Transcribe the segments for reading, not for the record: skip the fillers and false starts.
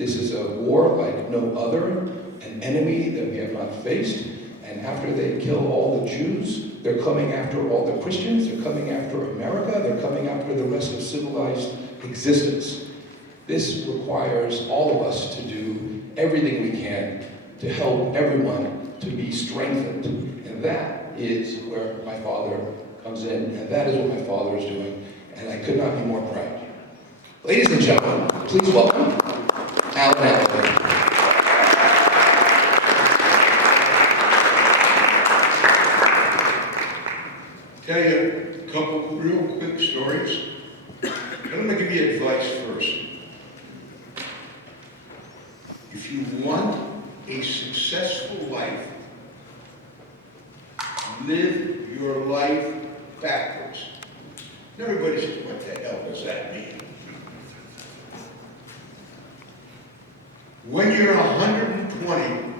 This is a war like no other, an enemy that we have not faced. And after they kill all the Jews, they're coming after all the Christians, they're coming after America, they're coming after the rest of civilized existence. This requires all of us to do everything we can to help everyone to be strengthened. And that is where my father comes in, and that is what my father is doing, and I could not be more proud. Ladies and gentlemen, please welcome Alevy. Tell you a couple real quick stories. I'm going to give you advice first. If you want a successful life, live your life backwards. And everybody says, what the hell does that mean? When you're 120 and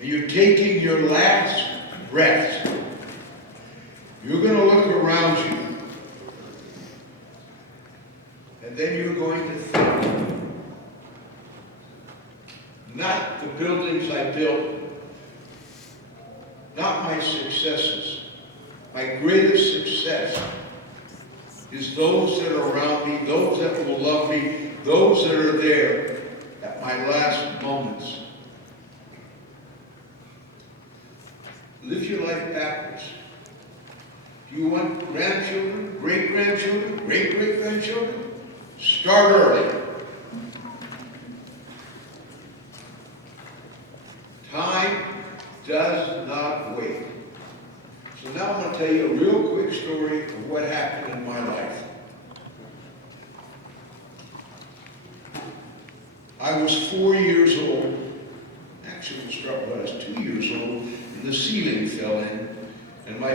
you're taking your last breath, you're going to look around you, and then you're going to think, not the buildings I built, not my successes. My greatest success is those that are around me, those that will love me, those that are there at my last moments. Live your life backwards. Do you want grandchildren, great-grandchildren, great-great-grandchildren? Start early. Time does not wait. So now I'm going to tell you a real quick story of what happened in my life. I was 4 years old. Actually, we'll start when I was 2 years old, and the ceiling fell in. And my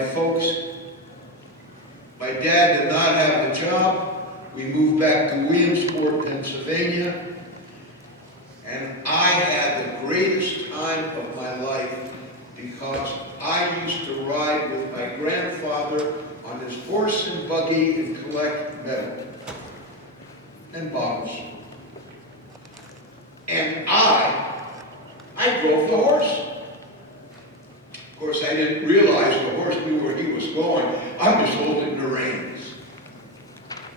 dad did not have a job. We moved back to Williamsport, Pennsylvania. And I had the greatest time of my life because I used to ride with my grandfather on his horse and buggy and collect metal and bottles. And I drove the horse. Of course, I didn't realize the horse knew where he was going. I was holding the reins.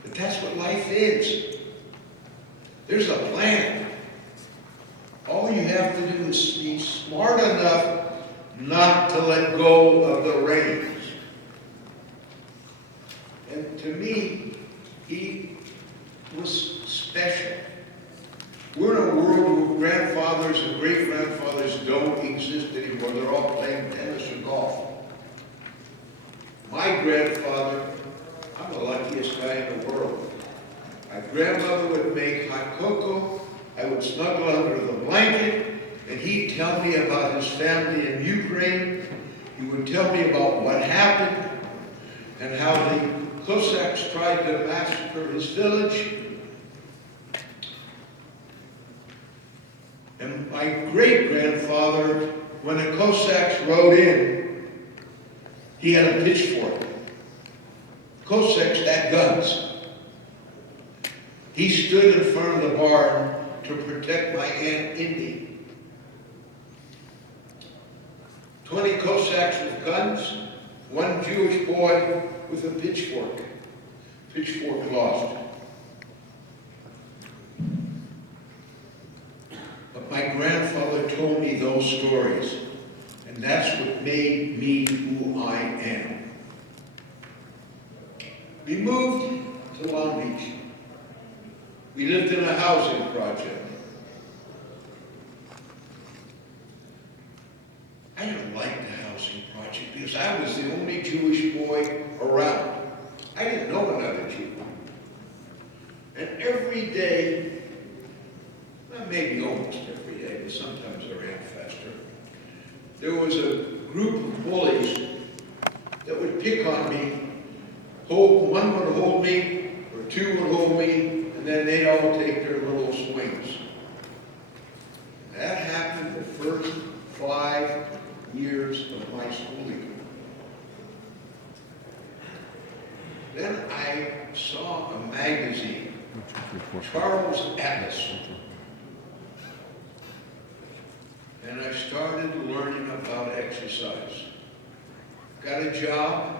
But that's what life is. There's a plan. All you have to do is be smart enough not to let go of the reins. And to me, he was special. We're in a world where grandfathers and great-grandfathers don't exist anymore. They're all playing tennis or golf. My grandfather, I'm the luckiest guy in the world. My grandmother would make hot cocoa. I would snuggle under the blanket, and he'd tell me about his family in Ukraine. He would tell me about what happened and how the Cossacks tried to massacre his village. And my great-grandfather, when the Cossacks rode in, he had a pitchfork. Cossacks had guns. He stood in front of the barn to protect my Aunt Indy. 20 Cossacks with guns, one Jewish boy with a pitchfork. Pitchfork lost. But my grandfather told me those stories, and that's what made me who I am. We moved to Long Beach. We lived in a housing project. I didn't like the housing project because I was the only Jewish boy around. I didn't know another Jew. And every day, well, maybe almost every day, but sometimes I ran faster, there was a group of bullies that would pick on me. One would hold me, or two would hold me, and then they'd all take their little swings. That happened the first 5 years of my schooling. Then I saw a magazine Charles Atlas. And I started learning about exercise. Got a job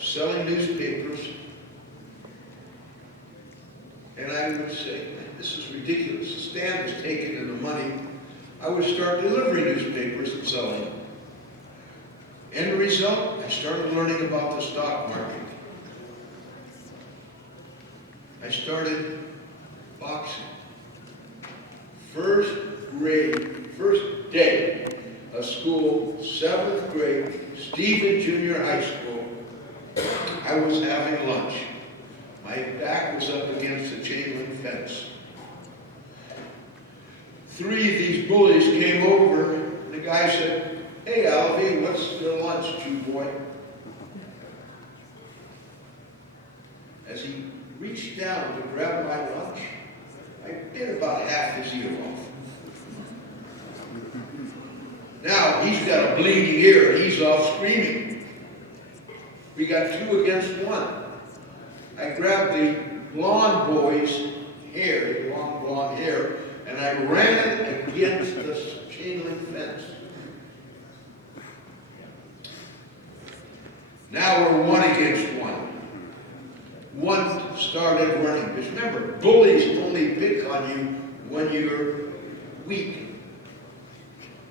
selling newspapers, and I would say, this is ridiculous. The stand was taken in the money. I would start delivering newspapers and selling them. End result, I started learning about the stock market. I started boxing. First day of school, 7th grade, Stephen Junior High School. I was having lunch. My back was up against the chain link fence. 3 of these bullies came over, and the guy said, "Hey, Alevy, what's your lunch, Jew boy?" As he reached down to grab my lunch, I bit about half his ear off. Now, he's got a bleeding ear, and he's off screaming. We got 2 against 1. I grabbed the blonde boy's hair, long blonde hair, and I ran it against the chain link fence. Now we're 1 against 1. One started running. Because remember, bullies only pick on you when you're weak.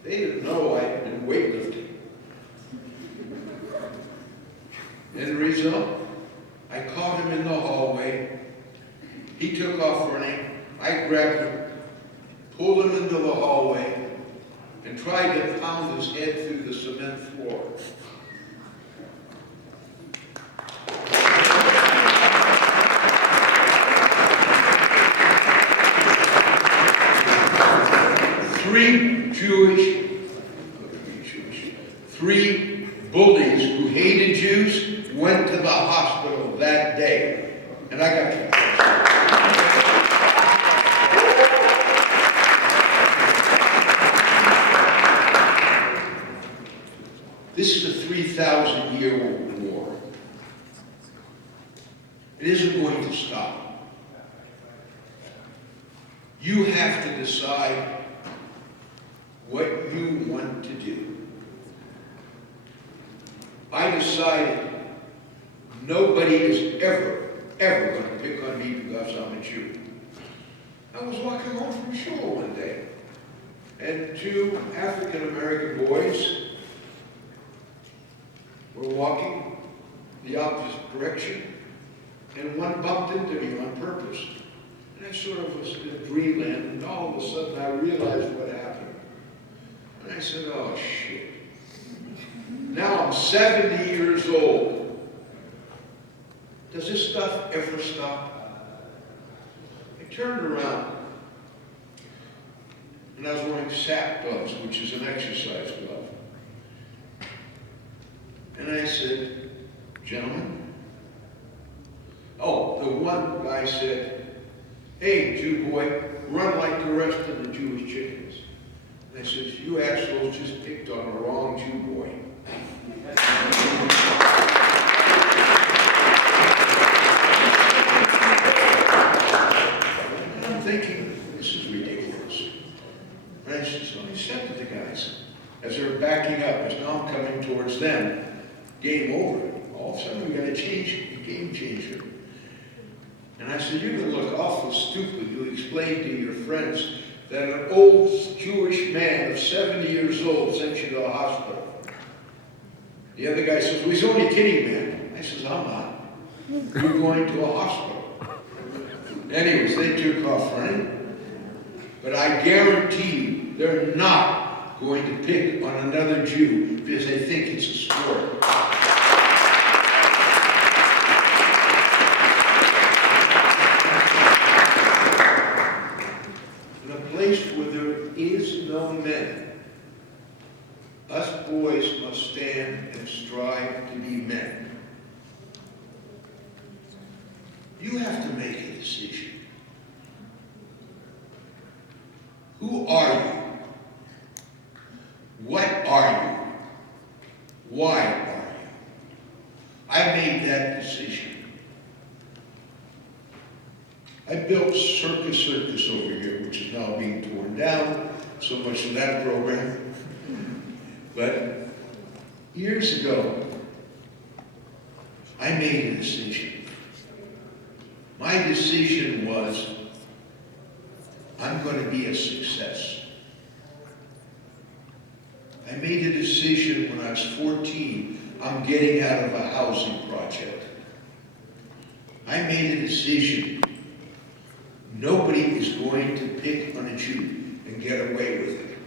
They didn't know I had been weightlifting. End result, I caught him in the hallway. He took off running. I grabbed him, pulled him into the hallway, and tried to pound his head through the cement floor. Three bullies who hated Jews went to the hospital that day. And I got you. This is a 3,000-year-old war. It isn't going to stop. You have to decide what you want to do. I decided nobody is ever going to pick on me because I'm a Jew. I was walking home from shul one day, and 2 African-American boys were walking the opposite direction, and one bumped into me on purpose. And I sort of was in dreamland, and all of a sudden I realized what happened. And I said, oh, shit. Now I'm 70 years old. Does this stuff ever stop? I turned around, and I was wearing sack gloves, which is an exercise glove. And I said, gentlemen. Oh, the one guy said, hey, Jew boy, run like the rest of the Jewish chickens. And I said, you assholes just picked on the wrong Jew boy. And I'm thinking, this is ridiculous. And so I said to the guys, as they were backing up, as now I'm coming towards them, game over. All of a sudden, we got to change a game changer. And I said, you're going to look awful stupid to explain to your friends that an old Jewish man of 70 years old sent you to the hospital. The other guy says, well, he's only kidding, man. I says, I'm not. You're going to a hospital. Anyways, they took off running. But I guarantee you, they're not going to pick on another Jew because they think it's a sport. In a place where there is no men, us boys must stand and strive to be men. You have to make a decision. Who are you? What are you? Why are you? I made that decision. circus over here, which is now being torn down, so much of that program. But years ago, I made a decision. My decision was, I'm going to be a success. I made a decision when I was 14, I'm getting out of a housing project. I made a decision, nobody is going to pick on a Jew and get away with it.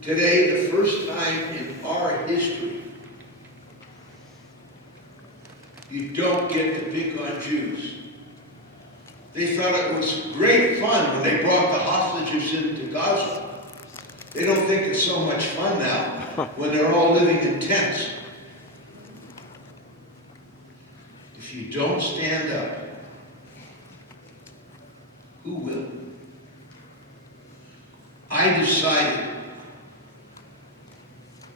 Today, the first time in our history, you don't get to pick on Jews. They thought it was great fun when they brought the hostages into Gaza. They don't think it's so much fun now when they're all living in tents. If you don't stand up, who will? I decided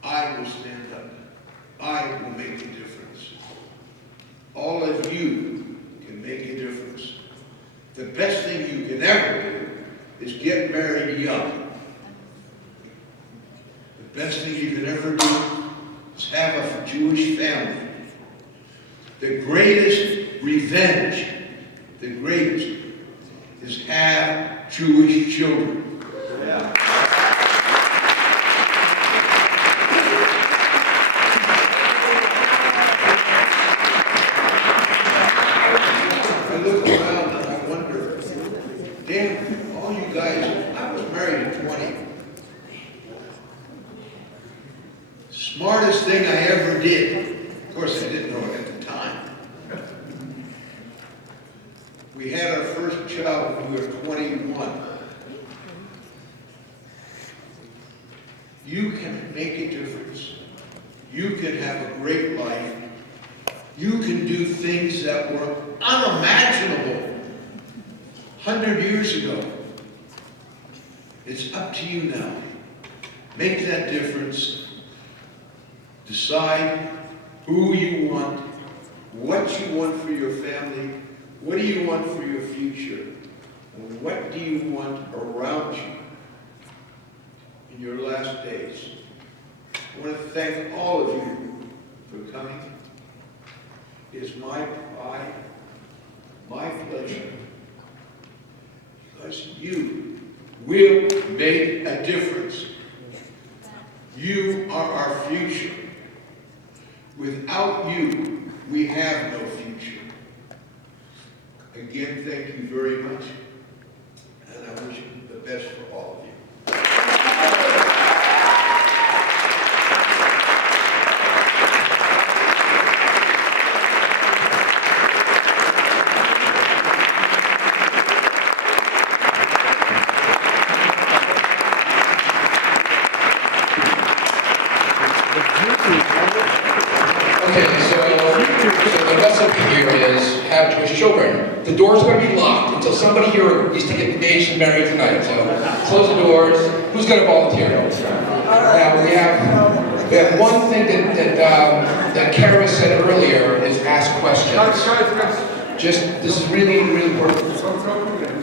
I will stand up. I will make a difference. All of you can make a difference. The best thing you can ever do is get married young. The best thing you can ever do is have a Jewish family. The greatest revenge, the greatest, is have Jewish children. Yeah. I look around and I wonder, damn, all you guys, I was married at 20. Smartest thing I ever did. Of course, I didn't know it at the time. We had our first child when we were 21. You can make a difference. You can have a great life. You can do things that were unimaginable 100 years ago. It's up to you now. Make that difference. Decide who you want, what you want for your family, what do you want for your future, and what do you want around you in your last days. I want to thank all of you for coming. It is my pride, my pleasure, because you will make a difference. You are our future. Without you, we have no future. Again, thank you very much, and I wish you the best for all of you. Okay, so the recipe here is have Jewish children. The doors are going to be locked until somebody here is to get engaged and married tonight. So close the doors. Who's going to volunteer? Now we have one thing that Kara said earlier is ask questions. Just this is really important.